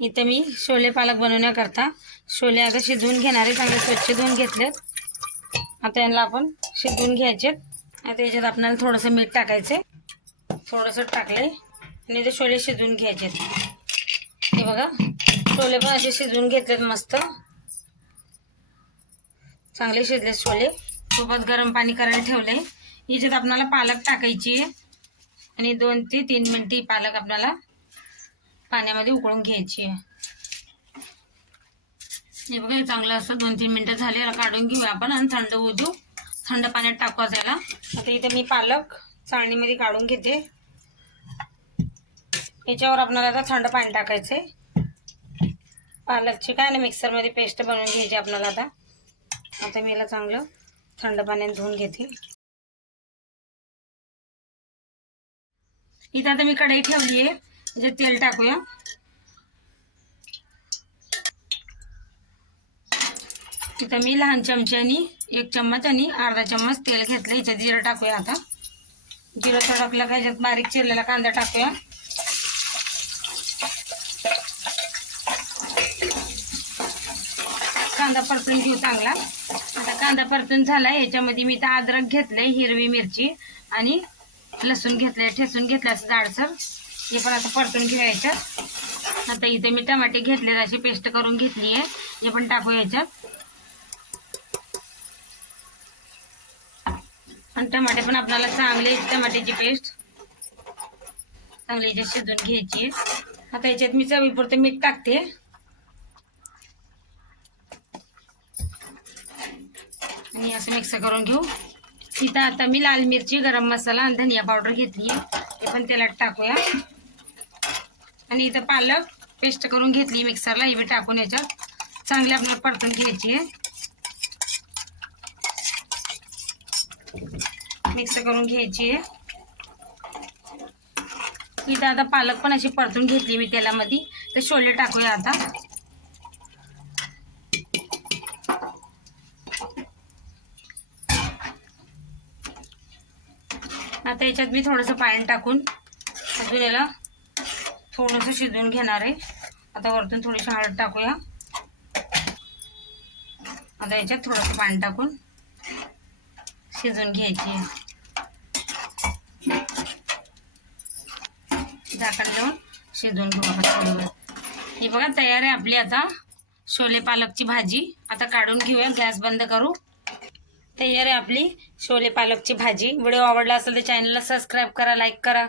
इथे मी छोले पालक बनवण्याकरता छोले आता शिजवून घेणारे चांगले स्वच्छ धुवून घेतलेत. आता यांना आपण शिजवून घ्यायचे आता याच्यात आपल्याला थोडंसं मीठ टाकायचे थोडंसं टाकले आणि ते छोले शिजवून घ्यायचे हे बघा छोले पण असे शिजवून घेतलेत मस्त. चांगले शिजले छोले सोबत गरम पाणी करायला ठेवले याच्यात आपल्याला पालक टाकायची आहे. आणि दोन ते तीन मिनटी पालक आपल्याला पाण्यामध्ये उकळून घ्यायची हे बघा चांगलं असं दोन तीन मिनटं झाले काढून घेऊ आपण आणि थंड होऊ देऊ थंड पाण्यात टाकू त्याला आता इथे मी पालक चाळणीमध्ये काढून घेते. याच्यावर आपल्याला आता थंड पाणी टाकायचे पालकची काय ना मिक्सरमध्ये पेस्ट बनवून घ्यायची आपल्याला आता. आता मी याला चांगलं थंड पाण्यात धुवून घेते. इथं आता मी कढई ठेवली आहे. म्हणजे तेल टाकूया. तिथं मी लहान चमच्यानी एक चम्मच आणि अर्धा चम्मच तेल घेतलं इथं जिरं टाकूया आता. जिरं तडकलं का बारीक चिरलेला कांदा टाकूया. कांदा परतून घेऊ चांगला. आता कांदा परतून झाला याच्यामध्ये मी तर अद्रक घेतलंय हिरवी मिरची आणि लसूण घेतलंय. ठेसून घेतलं असं जाडसर. हे पण आता परतून घेऊया याच्यात आता इथे मी टमाटे घेतले अशी पेस्ट करून घेतली आहे. हे पण टाकू याच्यात. आणि टमाटे पण आपल्याला चांगले टमाट्याची पेस्ट चांगली याच्यात शिजून घ्यायची आहे. आता याच्यात मी चवीपुरतं मीठ टाकते. आणि असं मिक्स करून घेऊ. इथं आता मी लाल मिरची गरम मसाला आणि धनिया पावडर घेतली आहे. ते पण तेलात टाकूया. आणि इथं पालक पेस्ट करून घेतली मिक्सरला ही टाकून याच्यात. चांगली आपल्याला परतून घ्यायची आहे. मिक्स करून घ्यायची आहे. इथं आता पालक पण अशी परतून घेतली मी तेलामध्ये. तर शोले टाकूया आता. आता याच्यात मी थोडंसं पाणी टाकून अजून याला थोडंसं शिजवून घेणार आहे. आता वरतून थोडीशी हळद टाकूया. आता याच्यात थोडंसं पाणी टाकून शिजवून घ्यायची आहे. झाकण देऊन शिजवून घेऊ आपण थोडी वेळ ही बघा तयार आहे आपली आता शोले पालकची भाजी. आता काढून घेऊया गॅस बंद करू. तयार आहे आपली शोले पालकची भाजी. व्हिडिओ आवडला असेल तर चॅनलला सबस्क्राईब करा लाईक करा.